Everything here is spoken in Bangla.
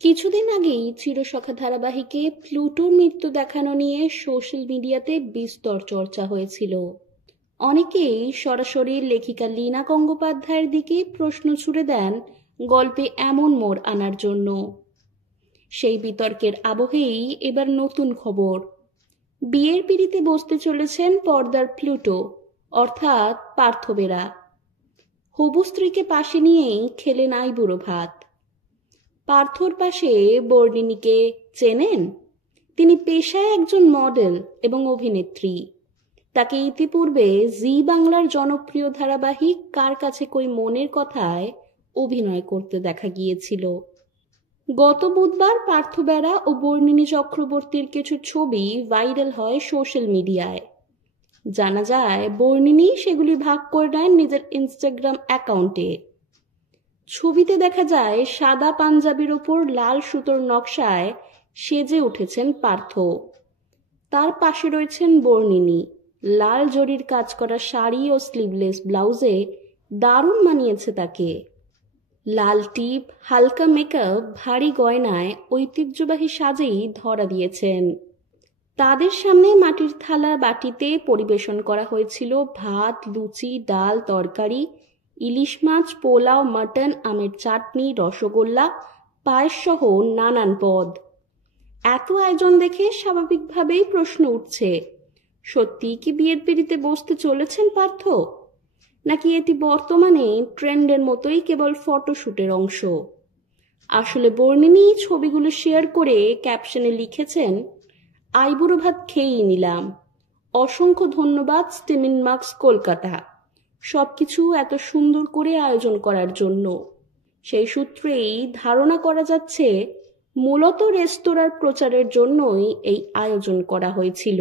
কিছুদিন আগেই চিরসখা ধারাবাহিকে প্লুটোর মৃত্যু দেখানো নিয়ে সোশ্যাল মিডিয়াতে বিস্তর চর্চা হয়েছিল। অনেকেই সরাসরি লেখিকা লীনা গঙ্গোপাধ্যায়ের দিকে প্রশ্ন ছুড়ে দেন গল্পে এমন মোড় আনার জন্য। সেই বিতর্কের আবহেই এবার নতুন খবর, বিয়ের পিঁড়িতে বসতে চলেছেন পর্দার প্লুটো অর্থাৎ পার্থ বেরা। হবু স্ত্রীকে পাশে নিয়েই খেলেন আইবুড়ো ভাত। পার্থর পাশে বর্ণিনীকে চেনেন? তিনি পেশায় একজন মডেল এবং অভিনেত্রী। তাকে ইতিপূর্বে জি বাংলার জনপ্রিয় ধারাবাহিক কার কাছে কই মনের কথায় অভিনয় করতে দেখা গিয়েছিল। গত বুধবার পার্থ বেরা ও বর্ণিনী চক্রবর্তীর কিছু ছবি ভাইরাল হয় সোশ্যাল মিডিয়ায়। জানা যায় বর্ণিনী সেগুলি ভাগ করে নেন নিজের ইনস্টাগ্রাম অ্যাকাউন্টে। ছবিতে দেখা যায় সাদা পাঞ্জাবির ওপর লাল সুতোর নকশায় সেজে উঠেছেন পার্থ। তার পাশে রয়েছেন বর্ণিনী। লাল জরির কাজ করা শাড়ি ও স্লিভলেস ব্লাউজে দারুণ মানিয়েছে তাকে। লাল টিপ, হালকা মেকআপ, ভারী গয়নায় ঐতিহ্যবাহী সাজেই ধরা দিয়েছেন। তাদের সামনে মাটির থালা বাটিতে পরিবেশন করা হয়েছিল ভাত, লুচি, ডাল, তরকারি, ইলিশ মাছ, পোলাও, মাটন, আমের চাটনি, রসগোল্লা, পায়েস সহ নানান পদ। এত আয়োজন দেখে স্বাভাবিকভাবেই প্রশ্ন উঠছে, সত্যি কি বিয়ের পিঁড়িতে বসতে চলেছেন পার্থ, নাকি এটি বর্তমানে ট্রেন্ডের মতোই কেবল ফটোশুটের অংশ? আসলে বর্ণিনী ছবিগুলো শেয়ার করে ক্যাপশনে লিখেছেন, আইবুড়ো ভাত খেয়েই নিলাম, অসংখ্য ধন্যবাদ স্টিমিন মার্কস কলকাতা, সবকিছু এত সুন্দর করে আয়োজন করার জন্য। সেই সূত্রেই ধারণা করা যাচ্ছে মূলত রেস্তোরাঁর প্রচারের জন্যই এই আয়োজন করা হয়েছিল।